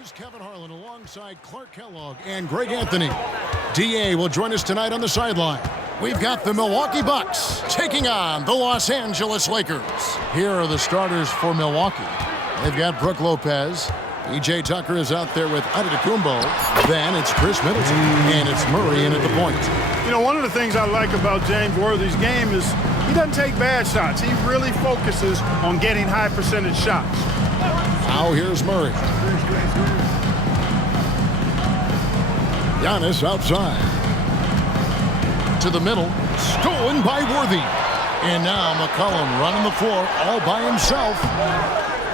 is Kevin Harlan alongside Clark Kellogg and Greg Anthony. DA will join us tonight on the sideline. We've got the Milwaukee Bucks taking on the Los Angeles Lakers. Here are the starters for Milwaukee. They've got Brook Lopez. E.J. Tucker is out there with Antetokounmpo. Then it's Chris Middleton, and it's Murray in at the point. You know, one of the things I like about James Worthy's game is he doesn't take bad shots. He really focuses on getting high percentage shots. Now here's Murray. Giannis outside. To the middle. Stolen by Worthy. And now McCollum running the floor all by himself.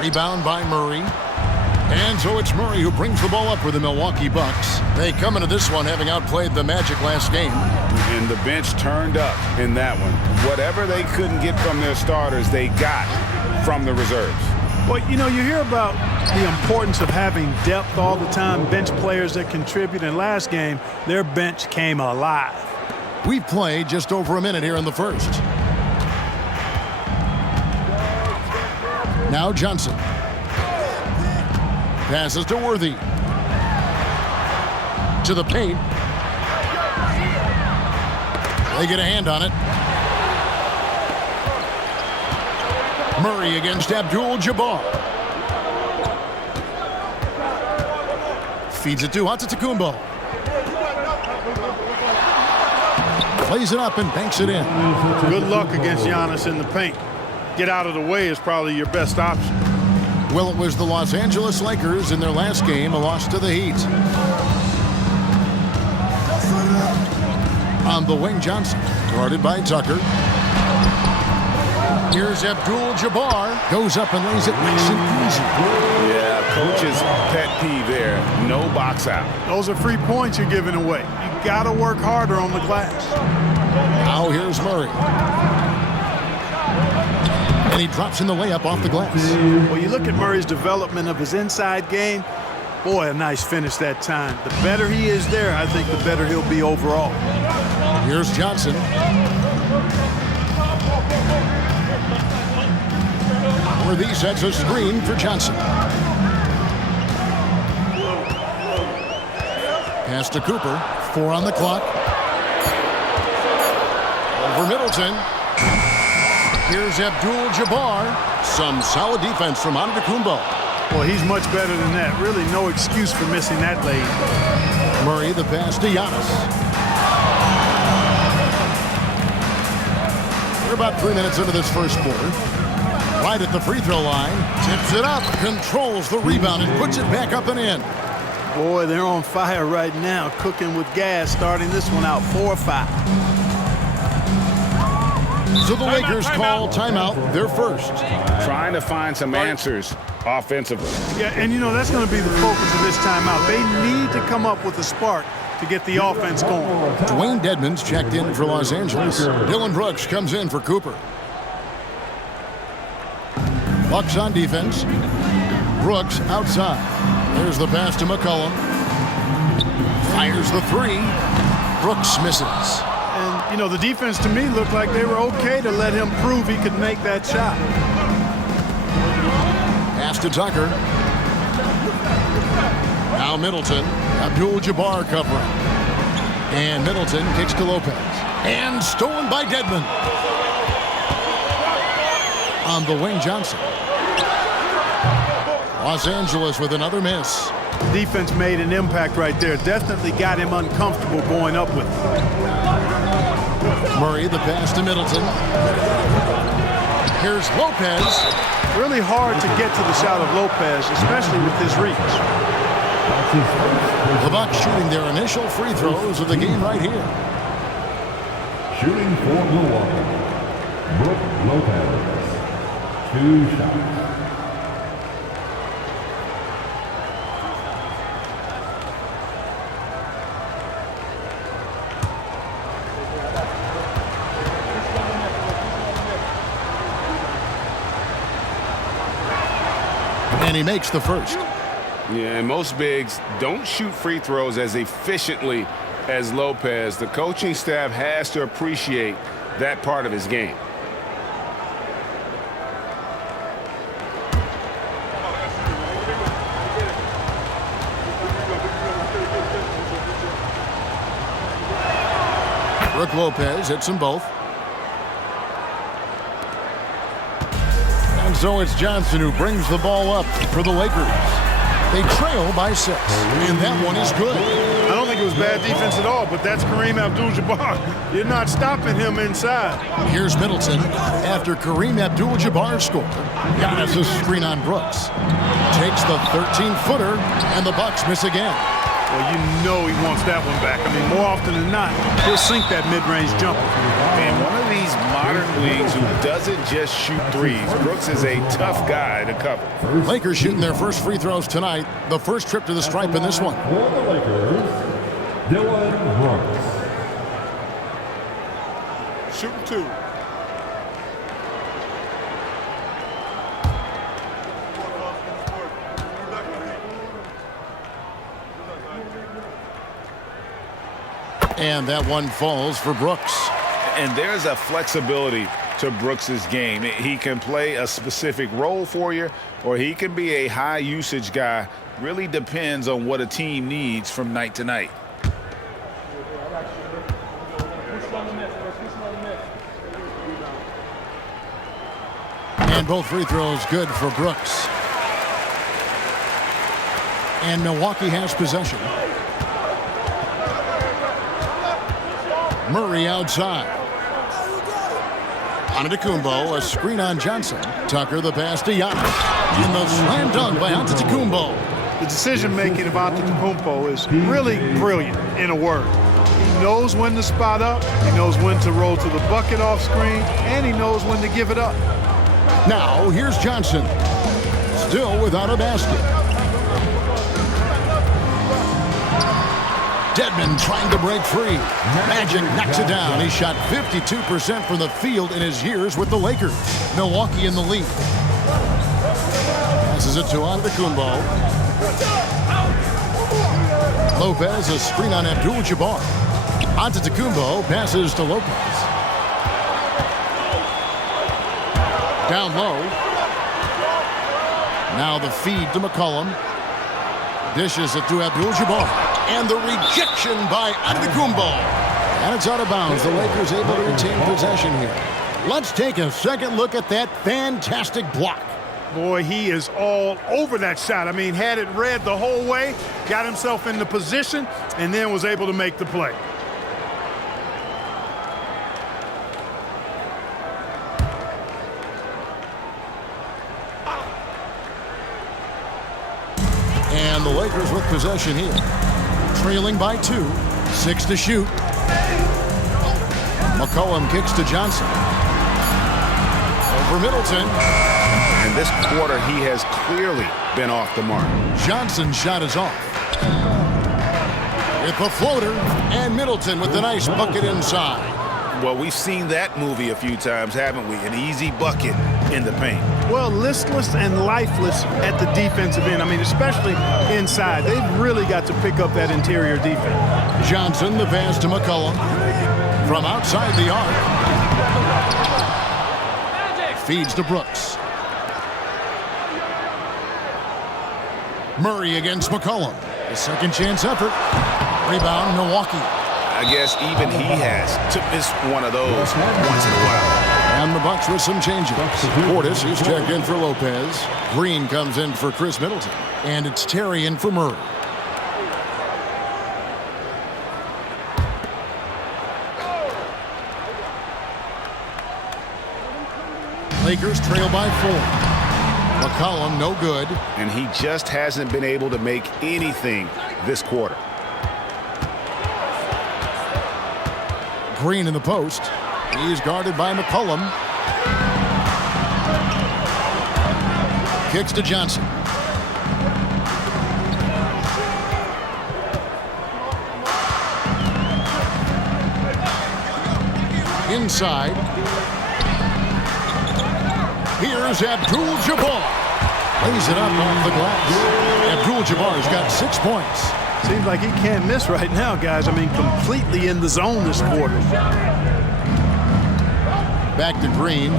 Rebound by Murray. And so it's Murray who brings the ball up for the Milwaukee Bucks. They come into this one having outplayed the Magic last game. And the bench turned up in that one. Whatever they couldn't get from their starters, they got from the reserves. Well, you know, you hear about the importance of having depth all the time, bench players that contribute. In last game, their bench came alive. We've played just over a minute here in the first. Now Johnson. Passes to Worthy. To the paint. They get a hand on it. Murray against Abdul Jabbar. Feeds it to Antetokounmpo. Plays it up and banks it in. Good luck against Giannis in the paint. Get out of the way is probably your best option. Well, it was the Los Angeles Lakers in their last game, a loss to the Heat. On the wing, Johnson, guarded by Tucker. Here's Abdul Jabbar. Goes up and lays it nice and easy. Yeah, coach's pet peeve there. No box out. Those are free points you're giving away. You got to work harder on the glass. Now here's Murray. And he drops in the layup off the glass. Well, you look at Murray's development of his inside game. Boy, a nice finish that time. The better he is there, I think the better he'll be overall. Here's Johnson. Worthy sets a screen for Johnson. Pass to Cooper. 4 on the clock. Over Middleton. Here's Abdul Jabbar. Some solid defense from Antetokounmpo. Well, he's much better than that. Really no excuse for missing that lane. Murray the pass to Giannis. We're about 3 minutes into this first quarter. Right at the free throw line. Tips it up. Controls the rebound and puts it back up and in. Boy, they're on fire right now. Cooking with gas. Starting this one out 4-5. So the Lakers call timeout, their first. Trying to find some answers offensively. Yeah, and you know, that's going to be the focus of this timeout. They need to come up with a spark to get the offense going. Dwayne Dedmon's checked in for Los Angeles. Dylan Brooks comes in for Cooper. Bucks on defense. Brooks outside. There's the pass to McCollum. Fires the 3. Brooks misses. And, you know, the defense to me looked like they were okay to let him prove he could make that shot. Pass to Tucker. Now Middleton. Abdul Jabbar covering. And Middleton kicks to Lopez. And stolen by Dedmon. On the wing, Johnson. Los Angeles with another miss. Defense made an impact right there. Definitely got him uncomfortable going up with it. Murray, the pass to Middleton. Here's Lopez. Really hard to get to the shot of Lopez, especially with his reach. The Bucks shooting their initial free throws of the game right here. Shooting for Milwaukee, Brook Lopez. 2 shots. And he makes the first. Yeah, and most bigs don't shoot free throws as efficiently as Lopez. The coaching staff has to appreciate that part of his game. Brook Lopez hits them both. And so it's Johnson who brings the ball up for the Lakers. They trail by 6, and that one is good. I don't think it was bad defense at all, but that's Kareem Abdul-Jabbar. You're not stopping him inside. Here's Middleton. After Kareem Abdul-Jabbar scored, Giannis' screen on Brooks. Takes the 13-footer, and the Bucks miss again. Well, you know he wants that one back. I mean, more often than not, he'll sink that mid-range jumper. In one of these modern leagues who doesn't just shoot threes, Brooks is a tough guy to cover. Lakers shooting their first free throws tonight. The first trip to the stripe in this one. For the Lakers, Dylan Brooks. Shooting 2. And that one falls for Brooks. And there's a flexibility to Brooks's game. He can play a specific role for you, or he can be a high-usage guy. Really depends on what a team needs from night to night. And both free throws good for Brooks. And Milwaukee has possession. Murray outside. Antetokounmpo, a screen on Johnson. Tucker the pass to Giannis. And the slam dunk by Antetokounmpo. The decision-making of Antetokounmpo is really brilliant, in a word. He knows when to spot up, he knows when to roll to the bucket off screen, and he knows when to give it up. Now, here's Johnson. Still without a basket. Dedmon trying to break free. Magic knocks it down. He shot 52% from the field in his years with the Lakers. Milwaukee in the lead. Passes it to Antetokounmpo. Lopez, a screen on Abdul-Jabbar. Antetokounmpo passes to Lopez. Down low. Now the feed to McCollum. Dishes it to Abdul-Jabbar. And the rejection by Antetokounmpo. And it's out of bounds. The Lakers able to retain possession here. Let's take a second look at that fantastic block. Boy, he is all over that shot. I mean, had it read the whole way, got himself in the position, and then was able to make the play. And the Lakers with possession here. Trailing by 2. 6 to shoot. McCollum kicks to Johnson. Over Middleton. And this quarter, he has clearly been off the mark. Johnson's shot is off. With the floater, and Middleton with the nice bucket inside. Well, we've seen that movie a few times, haven't we? An easy bucket in the paint. Well, listless and lifeless at the defensive end. I mean, especially inside. They've really got to pick up that interior defense. Johnson, the pass to McCollum. From outside the arc. Feeds to Brooks. Murray against McCollum. The second chance effort. Rebound, Milwaukee. I guess even he has to miss one of those once in a while. And the Bucks with some changes. Portis is checked in for Lopez. Green comes in for Chris Middleton. And it's Terry in for Murray. Lakers trail by 4. McCollum no good. And he just hasn't been able to make anything this quarter. Green in the post. He's guarded by McCollum. Kicks to Johnson. Inside. Here's Abdul-Jabbar. Lays it up off the glass. Abdul-Jabbar's got 6 points. Seems like he can't miss right now, guys. I mean, completely in the zone this quarter. Back to Green.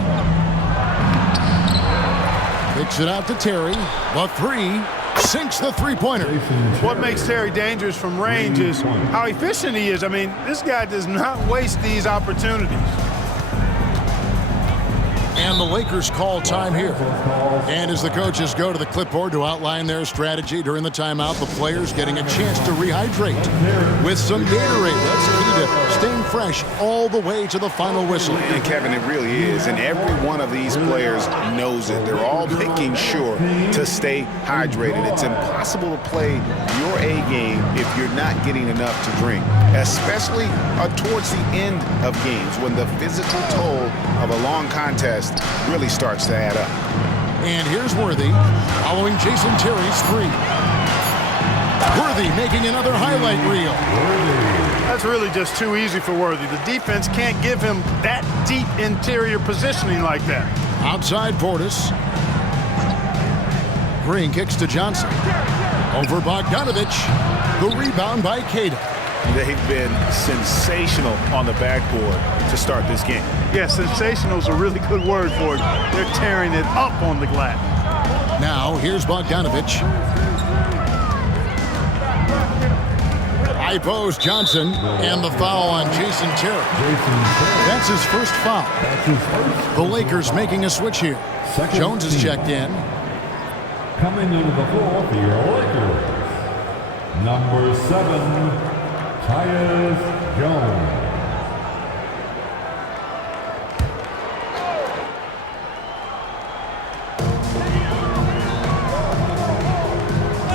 Kicks it out to Terry. The 3 Sinks the three-pointer. What makes Terry dangerous from range is how efficient he is. I mean, this guy does not waste these opportunities. And the Lakers call time here. And as the coaches go to the clipboard to outline their strategy during the timeout, the players getting a chance to rehydrate with some Gatorade. That's key to staying fresh all the way to the final whistle. And Kevin, it really is. And every one of these players knows it. They're all making sure to stay hydrated. It's impossible to play your A game if you're not getting enough to drink, especially towards the end of games when the physical toll of a long contest really starts to add up. And here's Worthy following Jason Terry's three. Worthy making another highlight reel. That's really just too easy for Worthy. The defense can't give him that deep interior positioning like that. Outside Portis. Green kicks to Johnson. Over Bogdanovich. The rebound by Cada. They've been sensational on the backboard to start this game. Yeah, sensational is a really good word for it. They're tearing it up on the glass. Now, here's Bogdanovich. High post Johnson, and the foul on Jason Terry. That's his first foul. The Lakers making a switch here. Jones is checked in. Coming into the floor for your Lakers, number 7, Tyus Jones.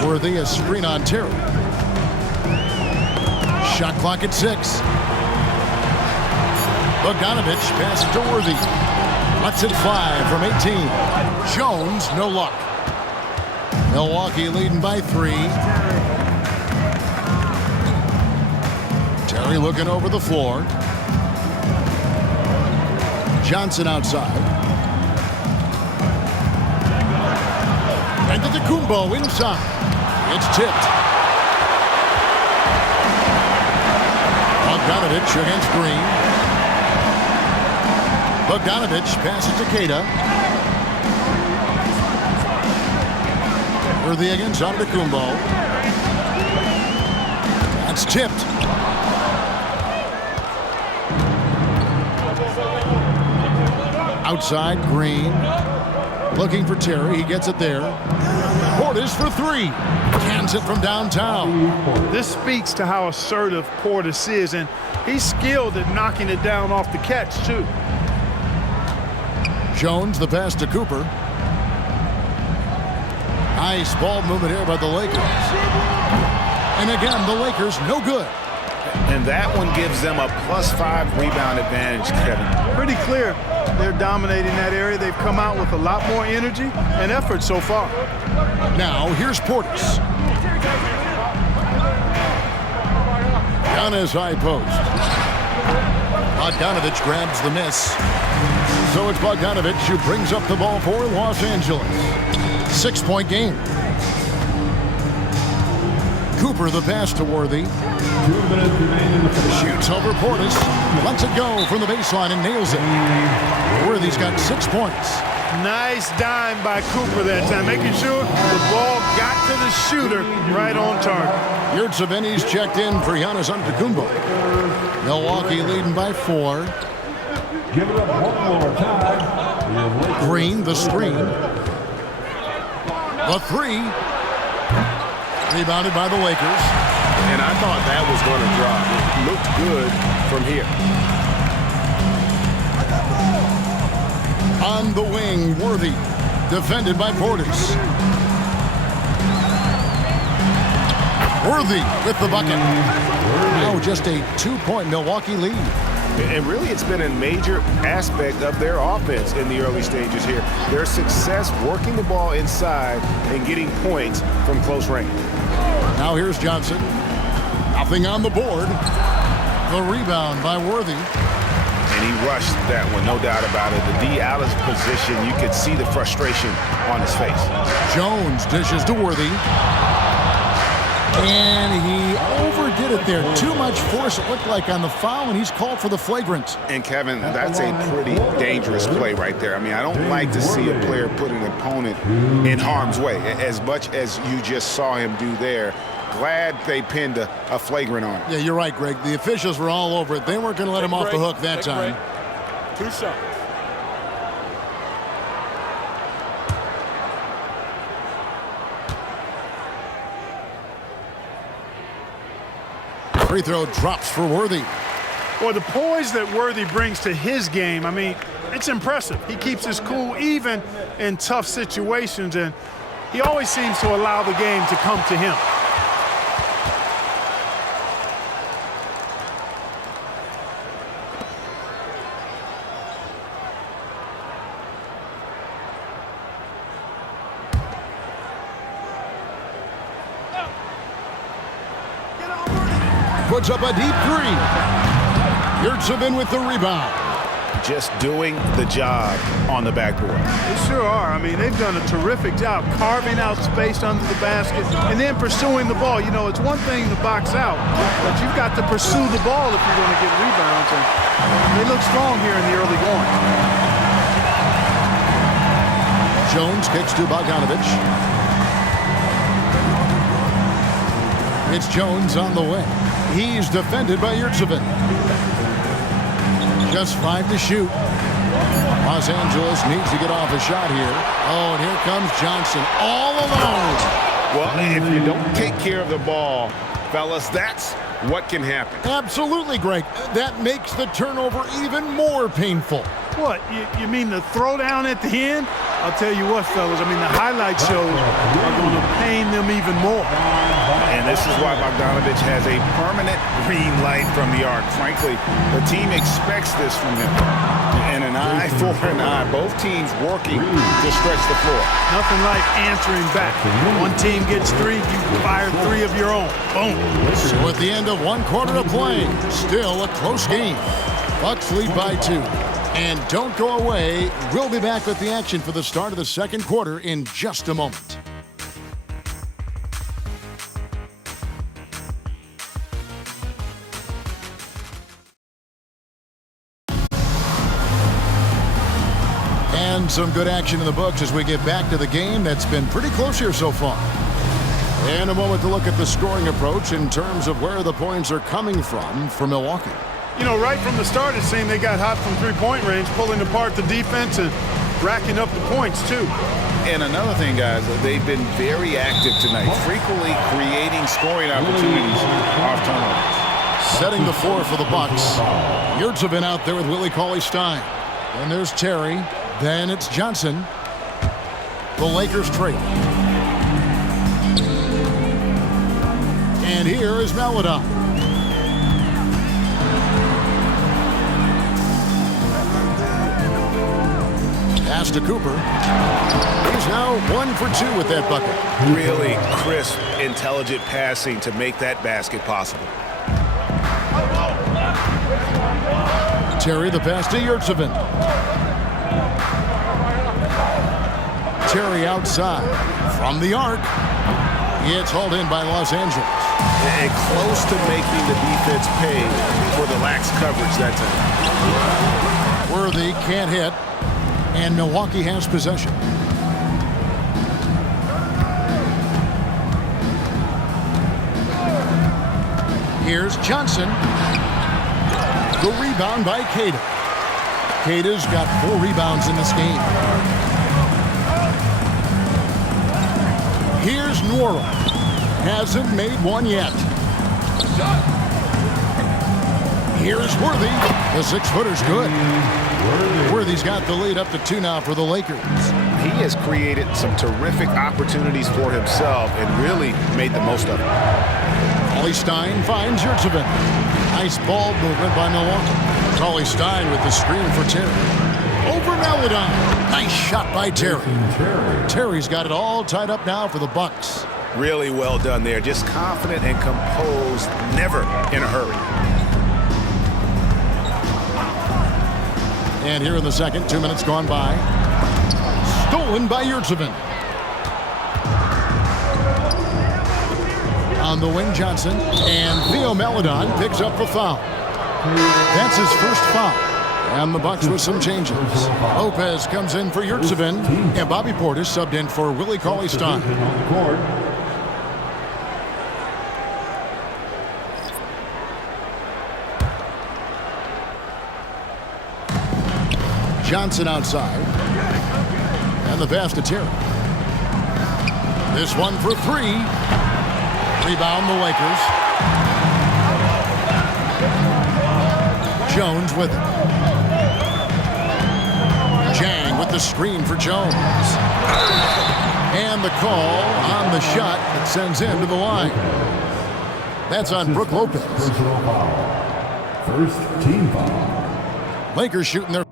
Worthy a screen on Terry. Shot clock at 6. Bogdanovich passes to Worthy. Lets it fly from 18. Jones, no luck. Milwaukee leading by 3. Terry looking over the floor. Johnson outside. Antetokounmpo inside. It's tipped. Bogdanovich against Green. Bogdanovich passes to Cada. Worthy against Antetokounmpo. That's tipped. Outside, Green. Looking for Terry. He gets it there. Portis for 3. Cans it from downtown. This speaks to how assertive Portis is, and he's skilled at knocking it down off the catch, too. Jones, the pass to Cooper. Nice ball movement here by the Lakers. And again, the Lakers no good. And that one gives them a +5 rebound advantage, Kevin. Pretty clear. They're dominating that area. They've come out with a lot more energy and effort so far. Now, here's Portis. Giannis high post. Bogdanovich grabs the miss. So it's Bogdanovich who brings up the ball for Los Angeles. 6-point game. Cooper the pass to Worthy. 2 minutes remaining in the first. Shoots over Portis. Lets it go from the baseline and nails it. Worthy's got 6 points. Nice dime by Cooper that time, making sure the ball got to the shooter right on target. Yurtseveni's checked in for Giannis Antetokounmpo. Milwaukee leading by 4. Give it up one more time. Green, the screen. The 3. Rebounded by the Lakers. And I thought that was going to drop. It looked good from here. On the wing, Worthy. Defended by Portis. Worthy with the bucket. Now just a 2-point Milwaukee lead. And really, it's been a major aspect of their offense in the early stages here. Their success working the ball inside and getting points from close range. Now here's Johnson. Nothing on the board. The rebound by Worthy. And he rushed that one, no doubt about it. The D out of position, you could see the frustration on his face. Jones dishes to Worthy. And he overdid it there. Too much force, it looked like, on the foul, and he's called for the flagrant. And, Kevin, that's a pretty dangerous play right there. I mean, I don't like to see a player put an opponent in harm's way, as much as you just saw him do there. Glad they pinned a flagrant on him. Yeah, you're right, Greg. The officials were all over it. They weren't going to let him off the hook that time. 2 shots. Free throw drops for Worthy. Boy, the poise that Worthy brings to his game, I mean, it's impressive. He keeps his cool even in tough situations, and he always seems to allow the game to come to him. Puts up a deep three. Yurtsevin with the rebound. Just doing the job on the backboard. They sure are. I mean, they've done a terrific job carving out space under the basket and then pursuing the ball. You know, it's one thing to box out, but you've got to pursue the ball if you're going to get rebounds. And they look strong here in the early going. Jones kicks to Bogdanovich. It's Jones on the way. He's defended by Yurtsevin. Just 5 to shoot. Los Angeles needs to get off a shot here. Oh, and here comes Johnson all alone. Well, if you don't take care of the ball, fellas, that's what can happen. Absolutely, Greg. That makes the turnover even more painful. What, you mean the throwdown at the end? I'll tell you what, fellas, I mean, the highlight shows are going to pain them even more. And this is why Bogdanovich has a permanent green light from the arc. Frankly, the team expects this from him. And an eye for an eye. Both teams working to stretch the floor. Nothing like answering back. One team gets 3, you fire 3 of your own. Boom. So at the end of 1 quarter of play, still a close game. Bucks lead by 2. And don't go away. We'll be back with the action for the start of the second quarter in just a moment. And some good action in the books as we get back to the game that's been pretty close here so far. And a moment to look at the scoring approach in terms of where the points are coming from for Milwaukee. You know, right from the start, it seemed they got hot from three-point range, pulling apart the defense and racking up the points, too. And another thing, guys, they've been very active tonight, frequently creating scoring opportunities off turnovers. Setting the floor for the Bucks. Yurtsevin out there with Willie Cauley-Stein. And there's Terry. Then it's Johnson. The Lakers trail. And here is Maladon. Pass to Cooper. He's now 1 for 2 with that bucket. Really crisp, intelligent passing to make that basket possible. Terry the pass to Yurtsevin. Terry outside from the arc. It's hauled in by Los Angeles. And close to making the defense pay for the lax coverage that time. Worthy can't hit. And Milwaukee has possession. Here's Johnson. The rebound by Queta. Queta's got 4 rebounds in this game. Here's Nwora. Hasn't made one yet. Here's Worthy. The 6-footer's good. Worthy's got the lead up to 2 now for the Lakers. He has created some terrific opportunities for himself and really made the most of it. Cauley-Stein finds Yurtsevin. Nice ball movement by Milwaukee. Cauley-Stein with the screen for Terry. Over Maladon. Nice shot by Terry. Terry's got it all tied up now for the Bucks. Really well done there. Just confident and composed, never in a hurry. And here in the second, 2 minutes gone by. Stolen by Yurtsevin. On the wing, Johnson. And Theo Maledon picks up the foul. That's his first foul. And the Bucks with some changes. Lopez comes in for Yurtsevin. And Bobby Portis subbed in for Willie Cauley-Stein. Johnson outside. And the pass to Terry. This one for three. Rebound the Lakers. Jones with it. Jang with the screen for Jones. And the call on the shot that sends him to the line. That's on Brook Lopez. First team foul. Lakers shooting their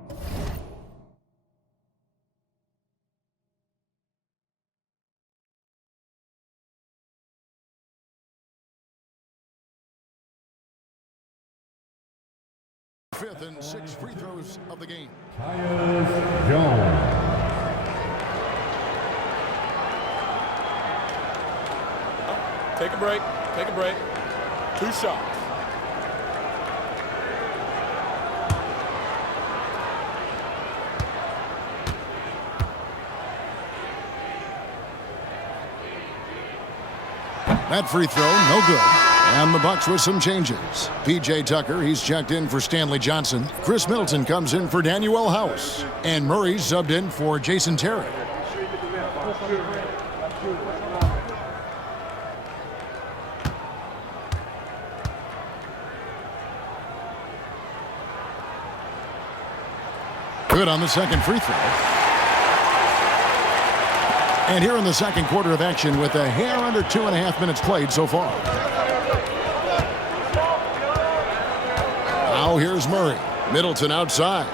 fifth and 6 free throws of the game. Tyus Jones. Take a break. Take a break. 2 shots. That free throw, no good. And the Bucks with some changes. P.J. Tucker, he's checked in for Stanley Johnson. Chris Middleton comes in for Danuel House. And Murray's subbed in for Jason Terry. Good on the second free throw. And here in the second quarter of action with a hair under 2.5 minutes played so far. Now here's Murray. Middleton outside.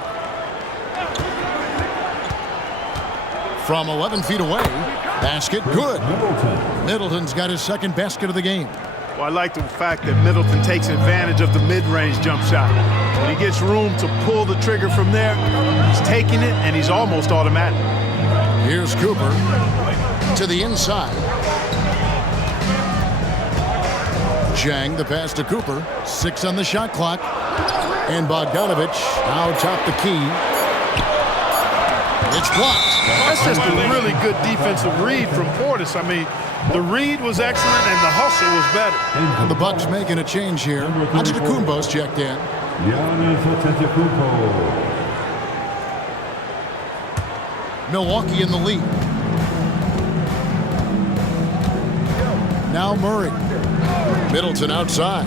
From 11 feet away. Basket good. Middleton's got his second basket of the game. Well, I like the fact that Middleton takes advantage of the mid-range jump shot. When he gets room to pull the trigger from there, he's taking it, and he's almost automatic. Here's Cooper to the inside. Zhang, the pass to Cooper. 6 on the shot clock. And Bogdanovich now top the key. It's blocked. That's just a really good defensive read from Portis. I mean, the read was excellent and the hustle was better. And the Bucks making a change here. Antetokounmpo's checked in. Giannis Antetokounmpo. Milwaukee in the lead. Now Murray. Middleton outside.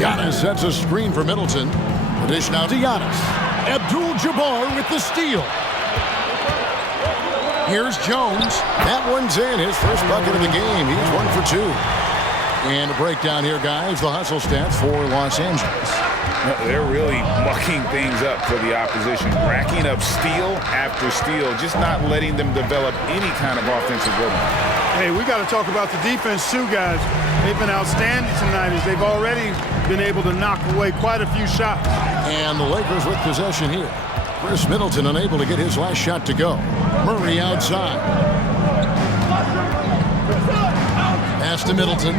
Giannis sets a screen for Middleton. The dish now to Giannis. Abdul Jabbar with the steal. Here's Jones. That one's in. His first bucket of the game. He's 1 for 2. And a breakdown here, guys. The hustle stats for Los Angeles. They're really mucking things up for the opposition, racking up steal after steal, just not letting them develop any kind of offensive rhythm. Hey, we got to talk about the defense too, guys. They've been outstanding tonight as they've already been able to knock away quite a few shots. And the Lakers with possession here. Chris Middleton unable to get his last shot to go. Murray outside. Pass to Middleton.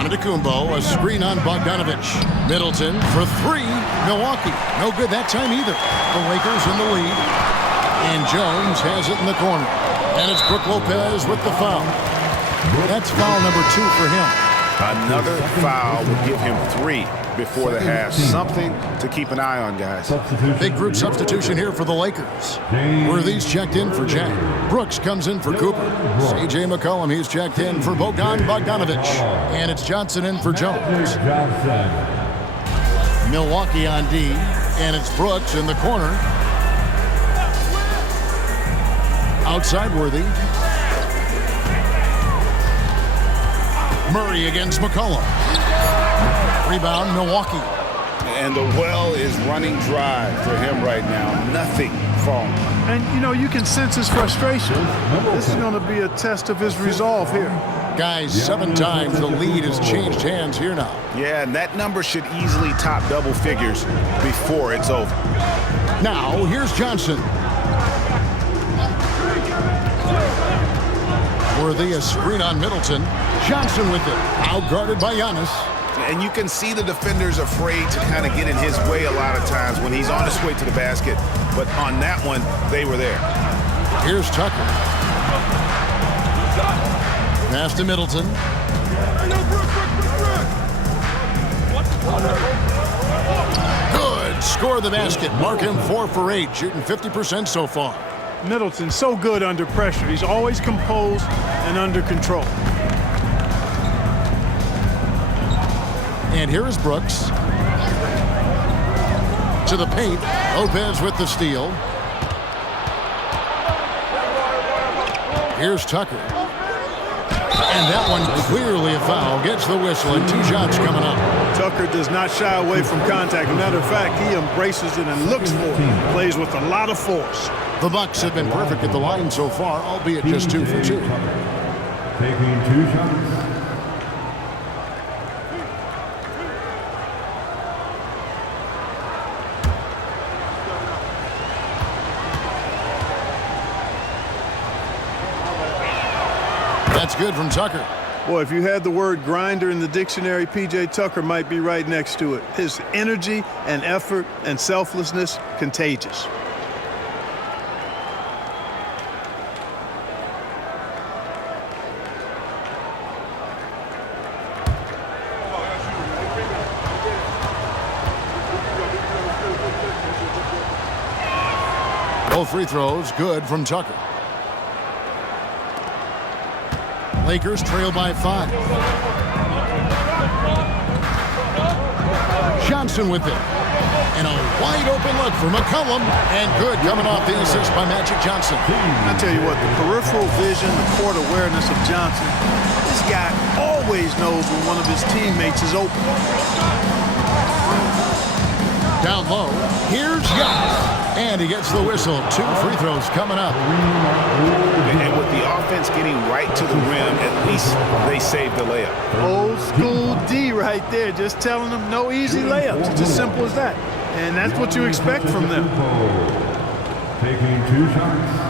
Antetokounmpo, a screen on Bogdanovich. Middleton for 3. Milwaukee, no good that time either. The Lakers in the lead. And Jones has it in the corner. And it's Brook Lopez with the foul. That's foul number 2 for him. Another foul would give him 3 before the half. Something to keep an eye on, guys. Big group substitution here for the Lakers. Worthy's checked in for Jack. Brooks comes in for Cooper. C.J. McCollum, he's checked in for Bogdanovich. And it's Johnson in for Jones. Milwaukee on D. And it's Brooks in the corner. Outside Worthy. Murray against McCollum. Rebound, Milwaukee. And the well is running dry for him right now. Nothing falling. And, you know, you can sense his frustration. This is going to be a test of his resolve here. Guys, 7 times the lead has changed hands here now. Yeah, and that number should easily top double figures before it's over. Now, here's Johnson. Worthy, a screen on Middleton. Johnson with it. Out-guarded by Giannis. And you can see the defenders afraid to kind of get in his way a lot of times when he's on his way to the basket. But on that one, they were there. Here's Tucker. Pass to Middleton. Good. Score the basket. Mark him 4 for 8, shooting 50% so far. Middleton so good under pressure. He's always composed and under control. And here is Brooks. To the paint. Lopez with the steal. Here's Tucker. And that one clearly a foul. Gets the whistle and 2 shots coming up. Tucker does not shy away from contact. As a matter of fact, he embraces it and looks for it. Plays with a lot of force. The Bucks have been perfect at the line so far, albeit just 2 for 2. Taking 2 shots. That's good from Tucker. Boy, if you had the word grinder in the dictionary, P.J. Tucker might be right next to it. His energy and effort and selflessness, contagious. Both free throws good from Tucker. Lakers trail by 5. Johnson with it. And a wide open look for McCollum. And good coming off the assist by Magic Johnson. I tell you what, the peripheral vision, the court awareness of Johnson, this guy always knows when one of his teammates is open. Down low, here's Giannis. And he gets the whistle. 2 free throws coming up. And with the offense getting right to the rim, at least they saved the layup. Old school D right there, just telling them no easy layups. It's as simple as that. And that's what you expect from them. Taking 2 shots.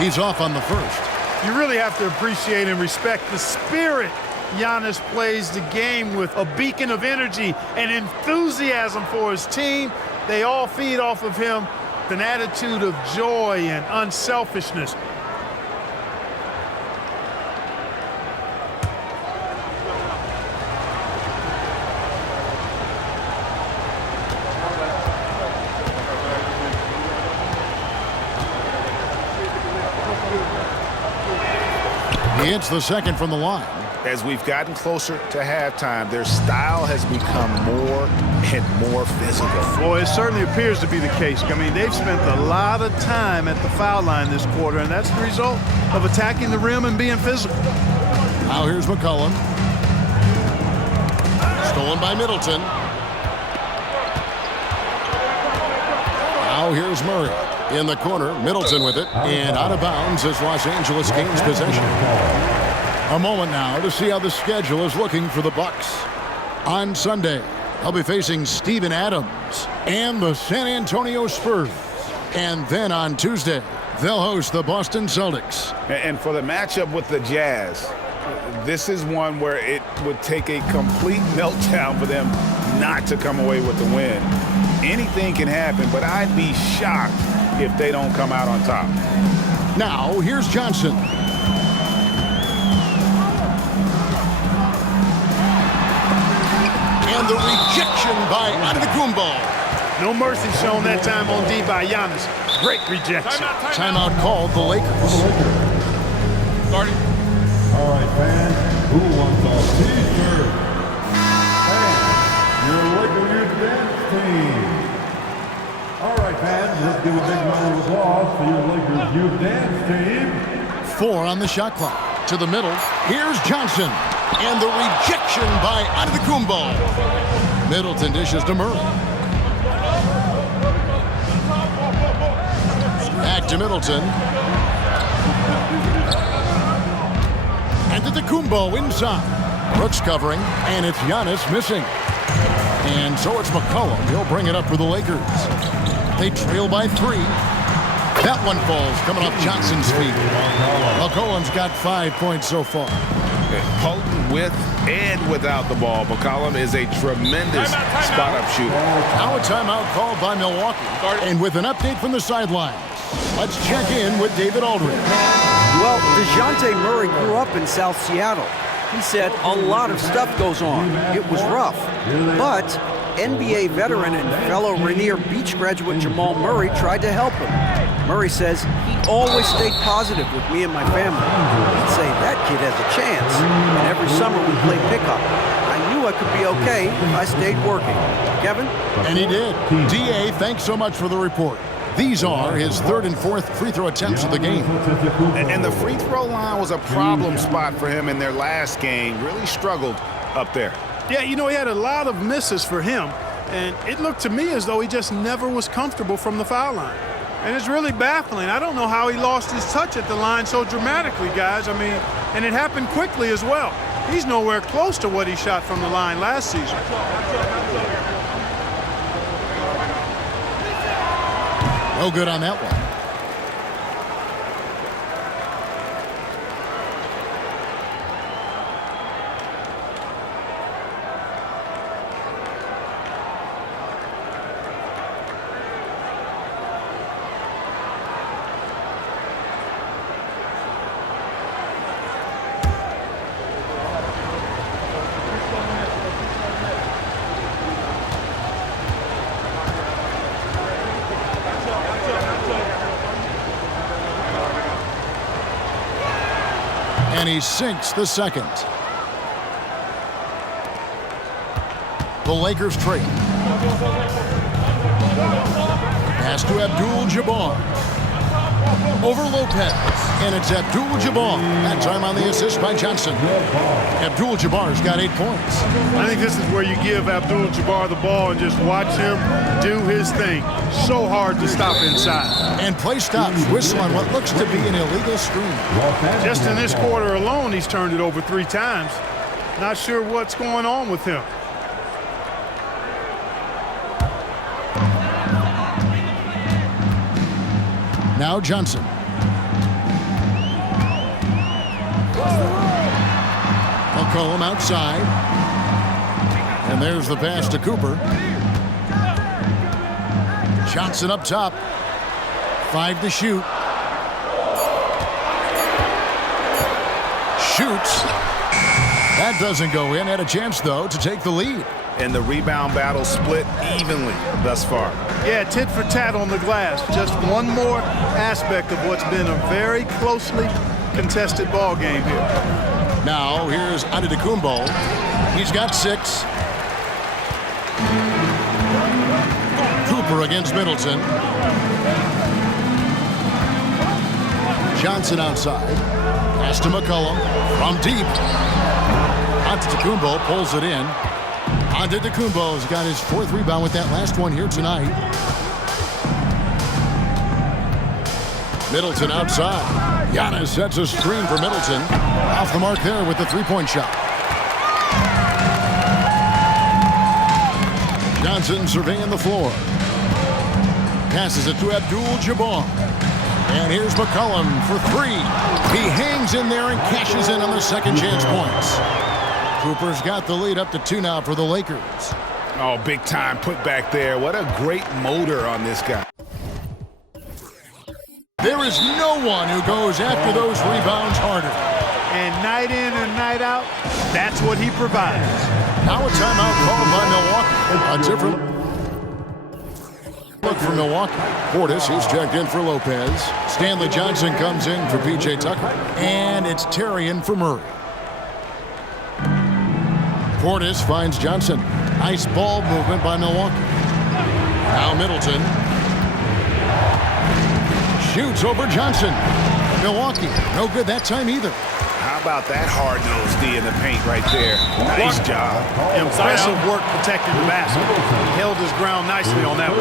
He's off on the first. You really have to appreciate and respect the spirit Giannis plays the game with, a beacon of energy and enthusiasm for his team. They all feed off of him, an attitude of joy and unselfishness. He hits the second from the line. As we've gotten closer to halftime, their style has become more and more physical. Well, it certainly appears to be the case. I mean, they've spent a lot of time at the foul line this quarter, and that's the result of attacking the rim and being physical. Now here's McCollum. Stolen by Middleton. Now here's Murray. In the corner, Middleton with it, and out of bounds as Los Angeles gains possession. A moment now to see how the schedule is looking for the Bucks. On Sunday, they'll be facing Steven Adams and the San Antonio Spurs. And then on Tuesday, they'll host the Boston Celtics. And for the matchup with the Jazz, this is one where it would take a complete meltdown for them not to come away with the win. Anything can happen, but I'd be shocked if they don't come out on top. Now, here's Johnson. And the rejection by Antetokounmpo. No mercy shown that time on D by Giannis. Great rejection. Timeout called the Lakers. Starting. All right, fans, who wants a t-shirt? Hey, your Lakers dance team. All right, fans, let's give a big round of applause for your Lakers youth dance team. 4 on the shot clock. To the middle. Here's Johnson. And the rejection by Antetokounmpo. Middleton dishes to Murray. Back to Middleton. Antetokounmpo inside. Brooks covering, and it's Giannis missing. And so it's McCollum. He'll bring it up for the Lakers. They trail by 3. That one falls coming off Johnson's feet. McCollum's got 5 points so far. Potent with and without the ball. McCollum is a tremendous spot-up shooter. Now a timeout called by Milwaukee. And with an update from the sidelines, let's check in with David Aldridge. Well, DeJounte Murray grew up in South Seattle. He said a lot of stuff goes on. It was rough. But NBA veteran and fellow Rainier Beach graduate Jamal Murray tried to help him. Murray says he always stayed positive with me and my family. He'd say, that kid has a chance. And every summer we played pickup. I knew I could be okay if I stayed working. Kevin? And he did. D.A., thanks so much for the report. These are his 3rd and 4th free throw attempts of the game. And the free throw line was a problem spot for him in their last game. Really struggled up there. Yeah, you know, he had a lot of misses for him, and it looked to me as though he just never was comfortable from the foul line. And it's really baffling. I don't know how he lost his touch at the line so dramatically, guys. I mean, and it happened quickly as well. He's nowhere close to what he shot from the line last season. No good on that one. And he sinks the second. The Lakers trail. Pass to Abdul Jabbar. Over Lopez. And it's Abdul Jabbar. That time on the assist by Johnson. Abdul Jabbar's got 8 points. I think this is where you give Abdul Jabbar the ball and just watch him do his thing. So hard to stop inside. And play stops. Whistle on what looks to be an illegal screen. Just in this quarter alone, he's turned it over 3 times. Not sure what's going on with him. Now Johnson. McCollum outside. And there's the pass to Cooper. Johnson up top. 5 to shoot. Shoots. That doesn't go in. Had a chance, though, to take the lead. And the rebound battle split evenly thus far. Yeah, tit for tat on the glass. Just one more aspect of what's been a very closely contested ball game here. Now, here's Antetokounmpo. He's got 6. Cooper against Middleton. Johnson outside. Pass to McCollum from deep. Antetokounmpo pulls it in. Antetokounmpo's got his 4th rebound with that last one here tonight. Middleton outside. Giannis sets a screen for Middleton. Off the mark there with the 3-point shot. Johnson surveying the floor. Passes it to Abdul Jabbar. And here's McCollum for 3. He hangs in there and cashes in on the second chance points. Cooper's got the lead up to 2 now for the Lakers. Oh, big time put back there. What a great motor on this guy. There is no one who goes after those rebounds harder. And night in and night out, that's what he provides. Now a timeout called by Milwaukee. A different look for Milwaukee. Portis, he's checked in for Lopez. Stanley Johnson comes in for P.J. Tucker. And it's Terry in for Murray. Portis finds Johnson. Nice ball movement by Milwaukee. Now Middleton. Shoots over Johnson. Milwaukee, no good that time either. How about that hard-nosed D in the paint right there? Nice job. Impressive work protecting the basket. He held his ground nicely on that one.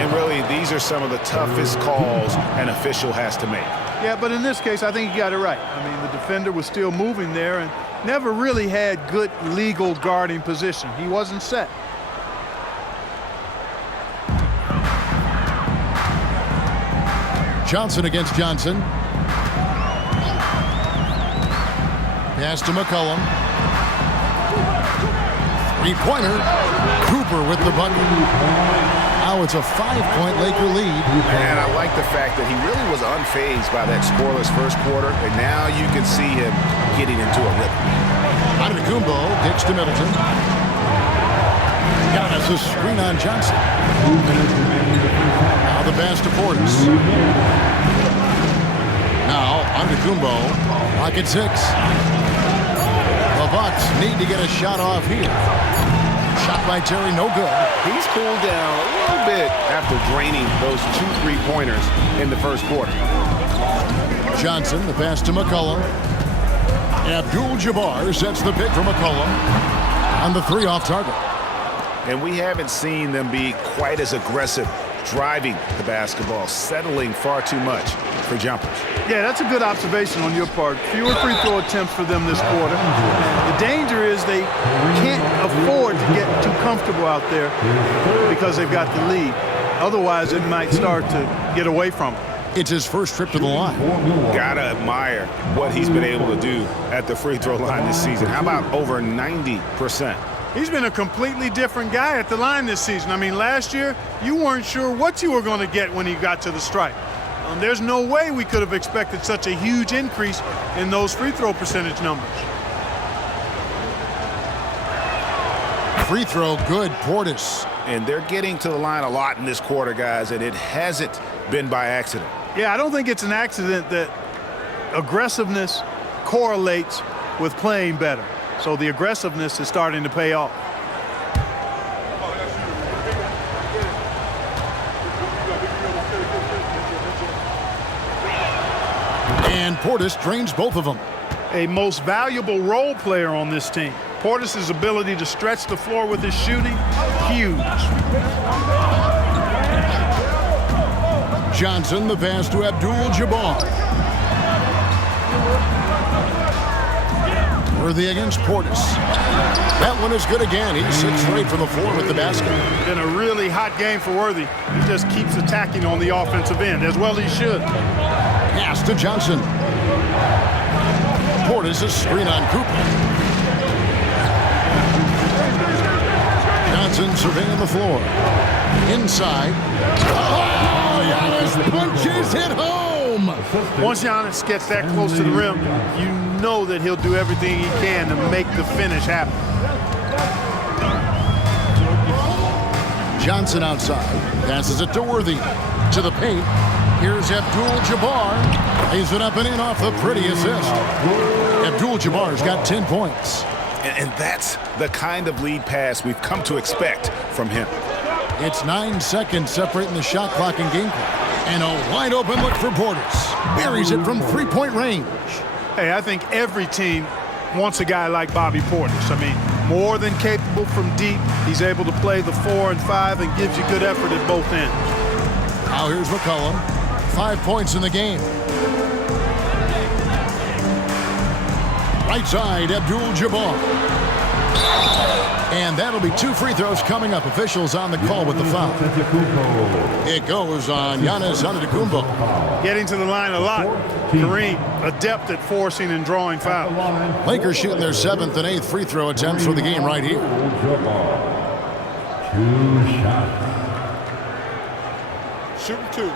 And really, these are some of the toughest calls an official has to make. Yeah, but in this case, I think he got it right. I mean, the defender was still moving there and never really had good legal guarding position. He wasn't set. Johnson against Johnson. Pass to McCollum. Three-pointer. Cooper with the bucket. Now it's a 5-point Laker lead. And I like the fact that he really was unfazed by that scoreless first quarter, and now you can see him getting into a rhythm. Antetokounmpo kicks to Middleton. Giannis a screen on Johnson. Now the pass to Portis. Now Antetokounmpo, pocket 6. The Bucks need to get a shot off here. Shot by Terry, no good. He's cooled down a little bit after draining those 2 3-pointers in the first quarter. Johnson, the pass to McCollum. Abdul Jabbar sets the pick for McCollum. On the 3 off target. And we haven't seen them be quite as aggressive driving the basketball, settling far too much for jumpers. Yeah, that's a good observation on your part. Fewer free throw attempts for them this quarter. The danger is they can't afford to get too comfortable out there because they've got the lead. Otherwise, it might start to get away from them. It's his first trip to the line. Gotta admire what he's been able to do at the free throw line this season. How about over 90%? He's been a completely different guy at the line this season. I mean, last year, you weren't sure what you were going to get when he got to the stripe. There's no way we could have expected such a huge increase in those free throw percentage numbers. Free throw, good, Portis. And they're getting to the line a lot in this quarter, guys, and it hasn't been by accident. Yeah, I don't think it's an accident that aggressiveness correlates with playing better. So the aggressiveness is starting to pay off. And Portis drains both of them. A most valuable role player on this team. Portis' ability to stretch the floor with his shooting, huge. Johnson, the pass to Abdul Jabbar. Worthy against Portis. That one is good again. He sits straight from the floor with the basket. Been a really hot game for Worthy. He just keeps attacking on the offensive end, as well he should. Pass to Johnson. Portis is screen on Cooper. Johnson surveying the floor. Inside. Oh, Giannis punches it home. Once Giannis gets that close to the rim, you know that he'll do everything he can to make the finish happen. Johnson outside. Passes it to Worthy. To the paint. Here's Abdul Jabbar. Lays it up and in off the pretty assist. Abdul Jabbar's got 10 points. And that's the kind of lead pass we've come to expect from him. It's 9 seconds separating the shot clock and game clock. And a wide open look for Portis. Buries it from 3-point range. Hey, I think every team wants a guy like Bobby Portis. I mean, more than capable from deep. He's able to play the 4 and 5 and gives you good effort at both ends. Now here's McCollum. 5 points in the game. Right side, Abdul Jabbar. And that'll be 2 free throws coming up. Officials on the call with the foul. It goes on Giannis Antetokounmpo. Getting to the line a lot. Kareem, adept at forcing and drawing fouls. Lakers shooting their 7th and 8th free throw attempts for the game right here. 2 shots. Shooting 2.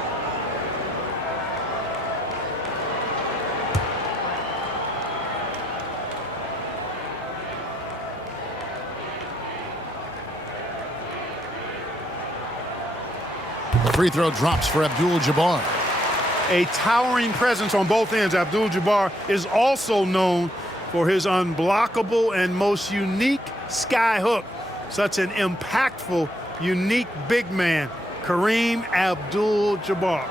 Free throw drops for Abdul Jabbar. A towering presence on both ends. Abdul Jabbar is also known for his unblockable and most unique sky hook. Such an impactful, unique big man, Kareem Abdul Jabbar.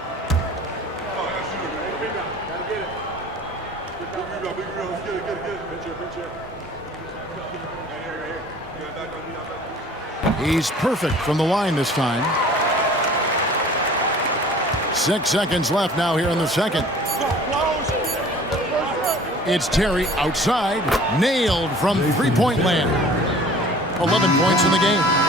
He's perfect from the line this time. 6 seconds left now here in the second. It's Terry outside. Nailed from three-point land. 11 points in the game.